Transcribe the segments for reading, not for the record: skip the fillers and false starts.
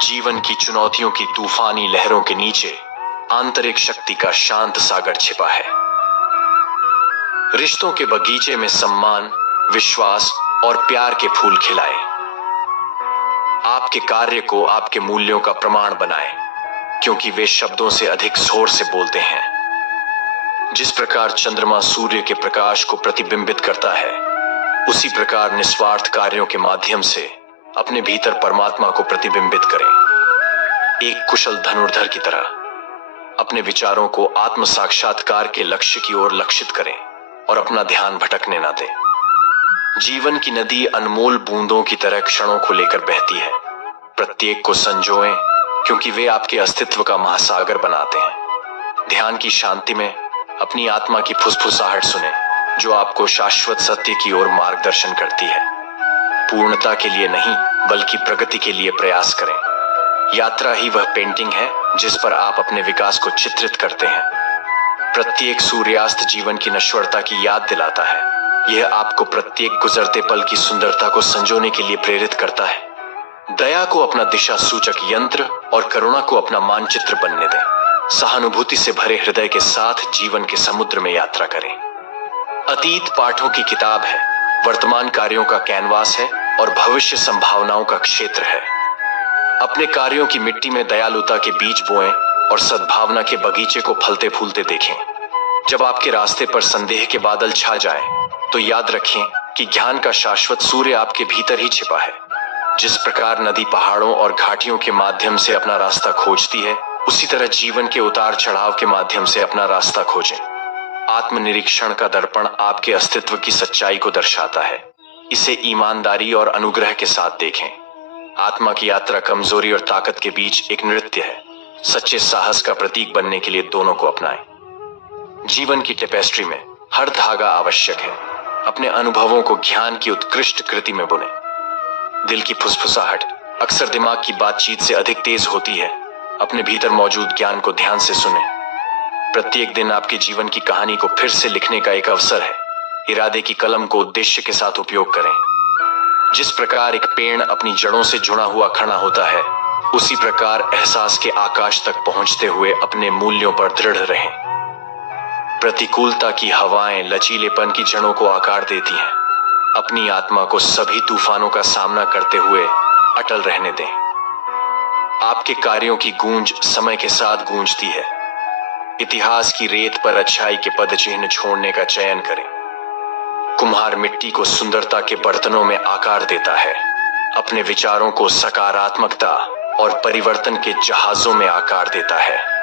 जीवन की चुनौतियों की तूफानी लहरों के नीचे आंतरिक शक्ति का शांत सागर छिपा है। रिश्तों के बगीचे में सम्मान, विश्वास और प्यार के फूल खिलाए। आपके कार्य को आपके मूल्यों का प्रमाण बनाएं, क्योंकि वे शब्दों से अधिक जोर से बोलते हैं। जिस प्रकार चंद्रमा सूर्य के प्रकाश को प्रतिबिंबित करता है, उसी प्रकार निस्वार्थ कार्यों के माध्यम से अपने भीतर परमात्मा को प्रतिबिंबित करें। एक कुशल धनुर्धर की तरह अपने विचारों को आत्म साक्षात्कार के लक्ष्य की ओर लक्षित करें और अपना ध्यान भटकने ना दें। जीवन की नदी अनमोल बूंदों की तरह क्षणों को लेकर बहती है। प्रत्येक को संजोएं, क्योंकि वे आपके अस्तित्व का महासागर बनाते हैं। ध्यान की शांति में अपनी आत्मा की फुसफुसाहट सुने, जो आपको शाश्वत सत्य की ओर मार्गदर्शन करती है। पूर्णता के लिए नहीं, बल्कि प्रगति के लिए प्रयास करें। यात्रा ही वह पेंटिंग है जिस पर आप अपने विकास को चित्रित करते हैं। प्रत्येक सूर्यास्त जीवन की नश्वरता की याद दिलाता है। यह आपको प्रत्येक गुजरते पल की सुंदरता को संजोने के लिए प्रेरित करता है। दया को अपना दिशा सूचक यंत्र और करुणा को अपना मानचित्र बनने दें। सहानुभूति से भरे हृदय के साथ जीवन के समुद्र में यात्रा करें। अतीत पाठों की किताब है, वर्तमान कार्यों का कैनवास है और भविष्य संभावनाओं का क्षेत्र है। अपने कार्यों की मिट्टी में दयालुता के बीज बोएं और सद्भावना के बगीचे को फलते फूलते देखें। जब आपके रास्ते पर संदेह के बादल छा जाएं, तो याद रखें कि ज्ञान का शाश्वत सूर्य आपके भीतर ही छिपा है। जिस प्रकार नदी पहाड़ों और घाटियों के माध्यम से अपना रास्ता खोजती है, उसी तरह जीवन के उतार चढ़ाव के माध्यम से अपना रास्ता खोजें। आत्मनिरीक्षण का दर्पण आपके अस्तित्व की सच्चाई को दर्शाता है। इसे ईमानदारी और अनुग्रह के साथ देखें। आत्मा की यात्रा कमजोरी और ताकत के बीच एक नृत्य है। सच्चे साहस का प्रतीक बनने के लिए दोनों को अपनाएं। जीवन की टेपेस्ट्री में हर धागा आवश्यक है। अपने अनुभवों को ज्ञान की उत्कृष्ट कृति में बुने। दिल की फुसफुसाहट अक्सर दिमाग की बातचीत से अधिक तेज होती है। अपने भीतर मौजूद ज्ञान को ध्यान से सुने। प्रत्येक दिन आपके जीवन की कहानी को फिर से लिखने का एक अवसर है। इरादे की कलम को उद्देश्य के साथ उपयोग करें। जिस प्रकार एक पेड़ अपनी जड़ों से जुड़ा हुआ खड़ा होता है, उसी प्रकार एहसास के आकाश तक पहुंचते हुए अपने मूल्यों पर दृढ़ रहें। प्रतिकूलता की हवाएं लचीलेपन की जड़ों को आकार देती हैं। अपनी आत्मा को सभी तूफानों का सामना करते हुए अटल रहने दें। आपके कार्यों की गूंज समय के साथ गूंजती है। इतिहास की रेत पर अच्छाई के पद चिन्ह छोड़ने का चयन करें। कुम्हार मिट्टी को सुंदरता के बर्तनों में आकार देता है। अपने विचारों को सकारात्मकता और परिवर्तन के जहाजों में आकार देता है।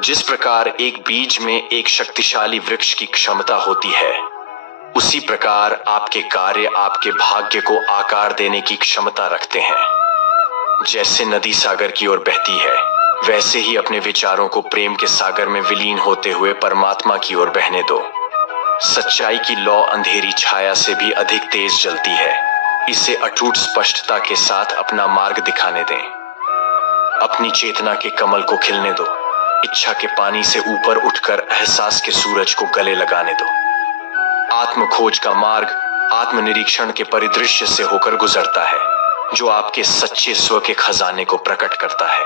जिस प्रकार एक बीज में एक शक्तिशाली वृक्ष की क्षमता होती है, उसी प्रकार आपके कार्य आपके भाग्य को आकार देने की क्षमता रखते हैं। जैसे नदी सागर की ओर बहती है, वैसे ही अपने विचारों को प्रेम के सागर में विलीन होते हुए परमात्मा की ओर बहने दो। सच्चाई की लौ अंधेरी छाया से भी अधिक तेज जलती है। इसे अटूट स्पष्टता के साथ अपना मार्ग दिखाने दें। अपनी चेतना के कमल को खिलने दो। इच्छा के पानी से ऊपर उठकर एहसास के सूरज को गले लगाने दो। आत्म खोज का मार्ग आत्मनिरीक्षण के परिदृश्य से होकर गुजरता है, जो आपके सच्चे स्व के खजाने को प्रकट करता है।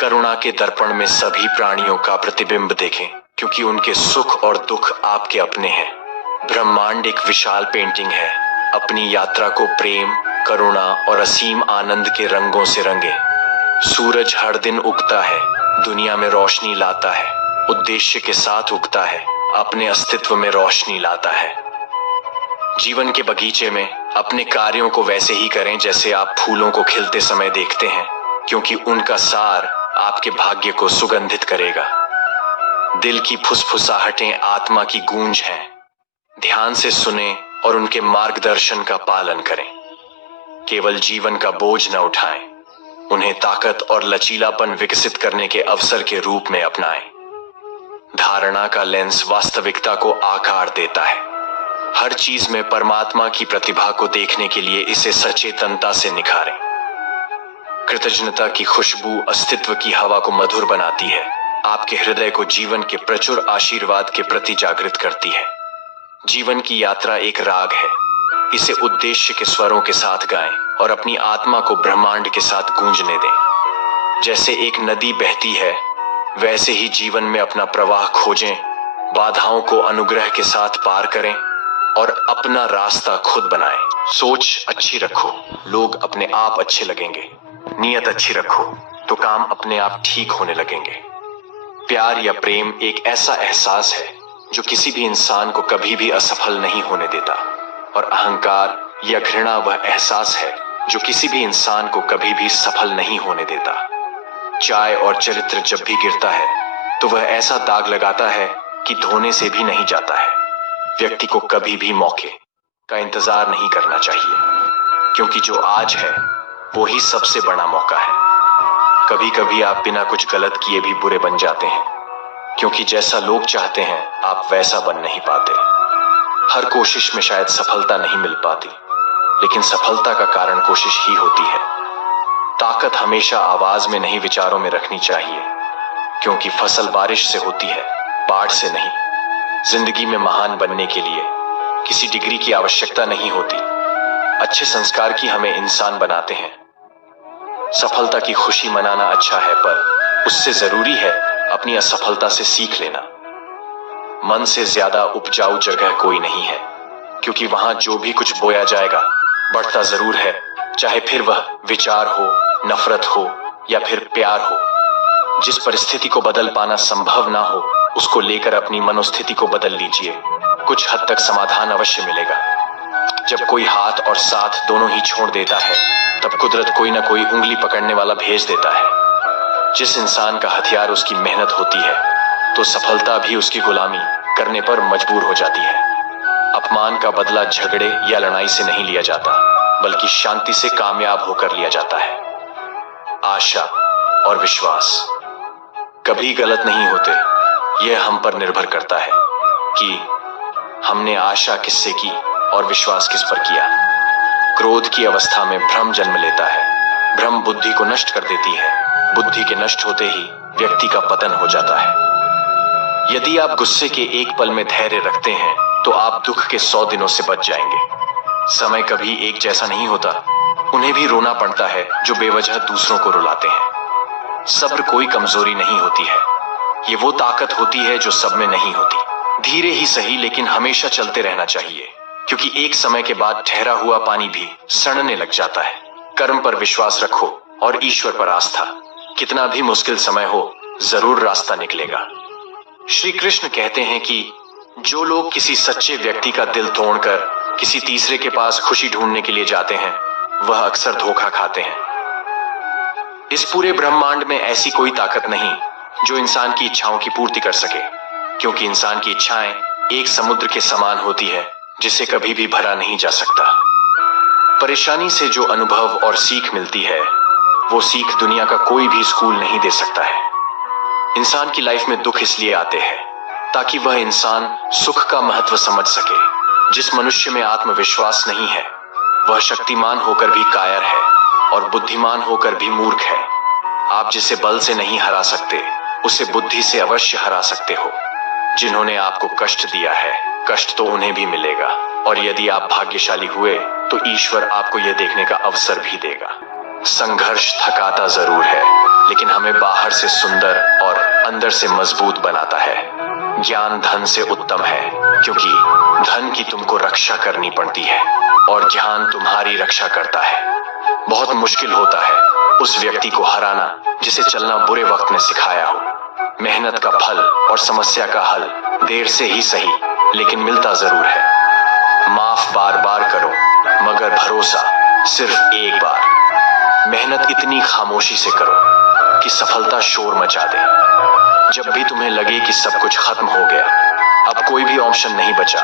करुणा के दर्पण में सभी प्राणियों का प्रतिबिंब देखें, क्योंकि उनके सुख और दुख आपके अपने हैं। ब्रह्मांड एक विशाल पेंटिंग है। अपनी यात्रा को प्रेम, करुणा और असीम आनंद के रंगों से रंगे। सूरज हर दिन उगता है, दुनिया में रोशनी लाता है। उद्देश्य के साथ उगता है, अपने अस्तित्व में रोशनी लाता है। जीवन के बगीचे में अपने कार्यों को वैसे ही करें जैसे आप फूलों को खिलते समय देखते हैं, क्योंकि उनका सार आपके भाग्य को सुगंधित करेगा। दिल की फुसफुसाहटें आत्मा की गूंज हैं। ध्यान से सुने और उनके मार्गदर्शन का पालन करें। केवल जीवन का बोझ न उठाएं, उन्हें ताकत और लचीलापन विकसित करने के अवसर के रूप में अपनाएं। धारणा का लेंस वास्तविकता को आकार देता है। हर चीज में परमात्मा की प्रतिभा को देखने के लिए इसे सचेतनता से निखारें। कृतज्ञता की खुशबू अस्तित्व की हवा को मधुर बनाती है। आपके हृदय को जीवन के प्रचुर आशीर्वाद के प्रति जागृत करती है। जीवन की यात्रा एक राग है। इसे उद्देश्य के स्वरों के साथ गाएं और अपनी आत्मा को ब्रह्मांड के साथ गूंजने दें। जैसे एक नदी बहती है, वैसे ही जीवन में अपना प्रवाह खोजें, बाधाओं को अनुग्रह के साथ पार करें और अपना रास्ता खुद बनाएं। सोच अच्छी रखो, लोग अपने आप अच्छे लगेंगे। नीयत अच्छी रखो तो काम अपने आप ठीक होने लगेंगे। प्यार या प्रेम एक ऐसा एहसास है जो किसी भी इंसान को कभी भी असफल नहीं होने देता, और अहंकार या घृणा वह एहसास है जो किसी भी इंसान को कभी भी सफल नहीं होने देता। चाय और चरित्र जब भी गिरता है तो वह ऐसा दाग लगाता है कि धोने से भी नहीं जाता है। व्यक्ति को कभी भी मौके का इंतजार नहीं करना चाहिए, क्योंकि जो आज है वो ही सबसे बड़ा मौका है। कभी कभी आप बिना कुछ गलत किए भी बुरे बन जाते हैं, क्योंकि जैसा लोग चाहते हैं आप वैसा बन नहीं पाते। हर कोशिश में शायद सफलता नहीं मिल पाती, लेकिन सफलता का कारण कोशिश ही होती है। ताकत हमेशा आवाज में नहीं, विचारों में रखनी चाहिए, क्योंकि फसल बारिश से होती है, बाढ़ से नहीं। जिंदगी में महान बनने के लिए किसी डिग्री की आवश्यकता नहीं होती। अच्छे संस्कार की हमें इंसान बनाते हैं। सफलता की खुशी मनाना अच्छा है, पर उससे जरूरी है अपनी असफलता से सीख लेना। मन से ज्यादा उपजाऊ जगह कोई नहीं है, क्योंकि वहां जो भी कुछ बोया जाएगा बढ़ता जरूर है, चाहे फिर वह विचार हो, नफरत हो या फिर प्यार हो। जिस परिस्थिति को बदल पाना संभव ना हो, उसको लेकर अपनी मनोस्थिति को बदल लीजिए। कुछ हद तक समाधान अवश्य मिलेगा। जब कोई हाथ और साथ दोनों ही छोड़ देता है, तब कुदरत कोई ना कोई उंगली पकड़ने वाला भेज देता है। जिस इंसान का हथियार उसकी मेहनत होती है, तो सफलता भी उसकी गुलामी करने पर मजबूर हो जाती है। अपमान का बदला झगड़े या लड़ाई से नहीं लिया जाता, बल्कि शांति से कामयाब होकर लिया जाता है। आशा और विश्वास कभी गलत नहीं होते। यह हम पर निर्भर करता है कि हमने आशा किससे की और विश्वास किस पर किया। क्रोध की अवस्था में भ्रम जन्म लेता है। भ्रम बुद्धि को नष्ट कर देती है। बुद्धि के नष्ट होते ही व्यक्ति का पतन हो जाता है। यदि आप गुस्से के एक पल में धैर्य रखते हैं, तो आप दुख के 100 दिनों से बच जाएंगे। समय कभी एक जैसा नहीं होता। उन्हें भी रोना पड़ता है जो बेवजह दूसरों को रुलाते हैं। सब्र कोई कमजोरी नहीं होती है, ये वो ताकत होती है जो सब में नहीं होती। धीरे ही सही, लेकिन हमेशा चलते रहना चाहिए, क्योंकि एक समय के बाद ठहरा हुआ पानी भी सड़ने लग जाता है। कर्म पर विश्वास रखो और ईश्वर पर आस्था। कितना भी मुश्किल समय हो, जरूर रास्ता निकलेगा। श्री कृष्ण कहते हैं कि जो लोग किसी सच्चे व्यक्ति का दिल तोड़कर किसी तीसरे के पास खुशी ढूंढने के लिए जाते हैं, वह अक्सर धोखा खाते हैं। इस पूरे ब्रह्मांड में ऐसी कोई ताकत नहीं जो इंसान की इच्छाओं की पूर्ति कर सके, क्योंकि इंसान की इच्छाएं एक समुद्र के समान होती है जिसे कभी भी भरा नहीं जा सकता। परेशानी से जो अनुभव और सीख मिलती है, वो सीख दुनिया का कोई भी स्कूल नहीं दे सकता है। इंसान की लाइफ में दुख इसलिए आते हैं ताकि वह इंसान सुख का महत्व समझ सके। जिस मनुष्य में आत्मविश्वास नहीं है, वह शक्तिमान होकर भी कायर है और बुद्धिमान होकर भी मूर्ख है। आप जिसे बल से नहीं हरा सकते, उसे बुद्धि से अवश्य हरा सकते हो। जिन्होंने आपको कष्ट दिया है, कष्ट तो उन्हें भी मिलेगा, और यदि आप भाग्यशाली हुए तो ईश्वर आपको यह देखने का अवसर भी देगा। संघर्ष थकाता जरूर है, लेकिन हमें बाहर से सुंदर और अंदर से मजबूत बनाता है। ज्ञान धन से उत्तम है, क्योंकि धन की तुमको रक्षा करनी पड़ती है और ज्ञान तुम्हारी रक्षा करता है। बहुत मुश्किल होता है उस व्यक्ति को हराना जिसे चलना बुरे वक्त में सिखाया हो। मेहनत का फल और समस्या का हल देर से ही सही, लेकिन मिलता जरूर है। माफ बार बार करो, मगर भरोसा सिर्फ एक बार। मेहनत इतनी खामोशी से करो कि सफलता शोर मचा दे। जब भी तुम्हें लगे कि सब कुछ खत्म हो गया, अब कोई भी ऑप्शन नहीं बचा,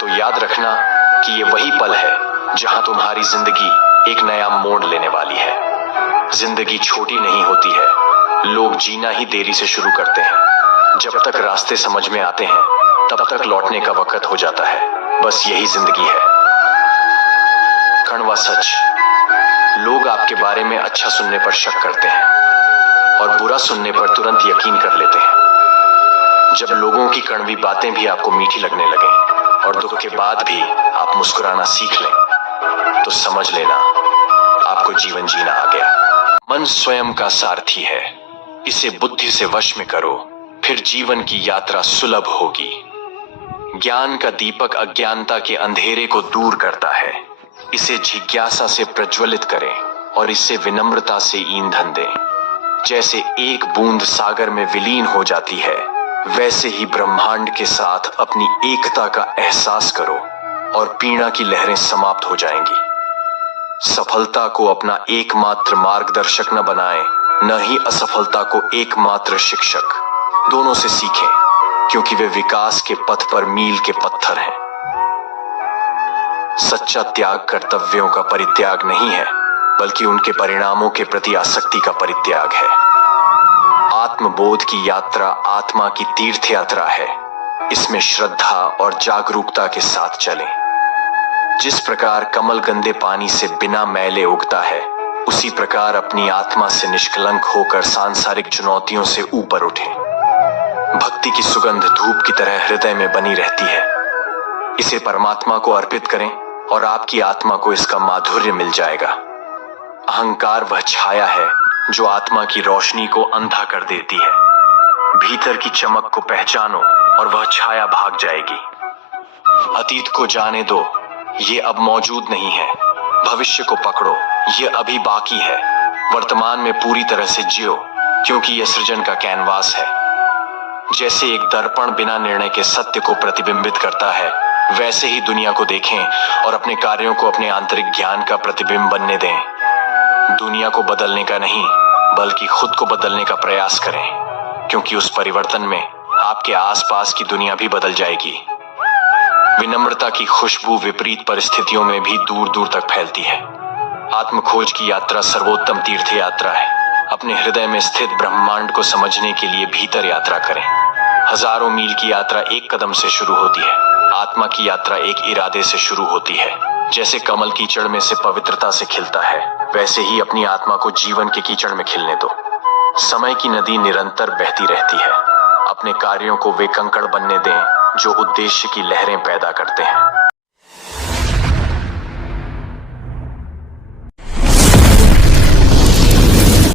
तो याद रखना कि ये वही पल है जहां तुम्हारी जिंदगी एक नया मोड़ लेने वाली है। जिंदगी छोटी नहीं होती है, लोग जीना ही देरी से शुरू करते हैं। जब तक रास्ते समझ में आते हैं, तब तक लौटने का वक्त हो जाता है। बस यही जिंदगी है। कड़वा सच, लोग आपके बारे में अच्छा सुनने पर शक करते हैं और बुरा सुनने पर तुरंत यकीन कर लेते हैं। जब लोगों की कड़वी बातें भी आपको मीठी लगने लगें और दुख के बाद भी आप मुस्कुराना सीख लें, तो समझ लेना को जीवन जीना आ गया। मन स्वयं का सारथी है, इसे बुद्धि से वश में करो, फिर जीवन की यात्रा सुलभ होगी। ज्ञान का दीपक अज्ञानता के अंधेरे को दूर करता है, इसे जिज्ञासा से प्रज्वलित करें और इसे विनम्रता से ईंधन दें। जैसे एक बूंद सागर में विलीन हो जाती है, वैसे ही ब्रह्मांड के साथ अपनी एकता का एहसास करो और पीड़ा की लहरें समाप्त हो जाएंगी। सफलता को अपना एकमात्र मार्गदर्शक न बनाएं, न ही असफलता को एकमात्र शिक्षक। दोनों से सीखें, क्योंकि वे विकास के पथ पर मील के पत्थर हैं। सच्चा त्याग कर्तव्यों का परित्याग नहीं है, बल्कि उनके परिणामों के प्रति आसक्ति का परित्याग है। आत्मबोध की यात्रा आत्मा की तीर्थ यात्रा है, इसमें श्रद्धा और जागरूकता के साथ चलें। जिस प्रकार कमल गंदे पानी से बिना मैले उगता है, उसी प्रकार अपनी आत्मा से निष्कलंक होकर सांसारिक चुनौतियों से ऊपर उठें। भक्ति की सुगंध धूप की तरह हृदय में बनी रहती है, इसे परमात्मा को अर्पित करें और आपकी आत्मा को इसका माधुर्य मिल जाएगा। अहंकार वह छाया है जो आत्मा की रोशनी को अंधा कर देती है। भीतर की चमक को पहचानो और वह छाया भाग जाएगी। अतीत को जाने दो, ये अब मौजूद नहीं है। भविष्य को पकड़ो, ये अभी बाकी है। वर्तमान में पूरी तरह से जियो, क्योंकि यह सृजन का कैनवास है। जैसे एक दर्पण बिना निर्णय के सत्य को प्रतिबिंबित करता है, वैसे ही दुनिया को देखें और अपने कार्यों को अपने आंतरिक ज्ञान का प्रतिबिंब बनने दें। दुनिया को बदलने का नहीं, बल्कि खुद को बदलने का प्रयास करें, क्योंकि उस परिवर्तन में आपके आसपास की दुनिया भी बदल जाएगी। विनम्रता की खुशबू विपरीत परिस्थितियों में भी दूर दूर तक फैलती है। आत्मखोज की यात्रा सर्वोत्तम तीर्थ यात्रा है। अपने हृदय में स्थित ब्रह्मांड को समझने के लिए भीतर यात्रा करें। हजारों मील की यात्रा एक कदम से शुरू होती है। आत्मा की यात्रा एक इरादे से शुरू होती है। जैसे कमल कीचड़ में से पवित्रता से खिलता है, वैसे ही अपनी आत्मा को जीवन के कीचड़ में खिलने दो। समय की नदी निरंतर बहती रहती है। अपने कार्यों को वे कंकड़ बनने दें जो उद्देश्य की लहरें पैदा करते हैं।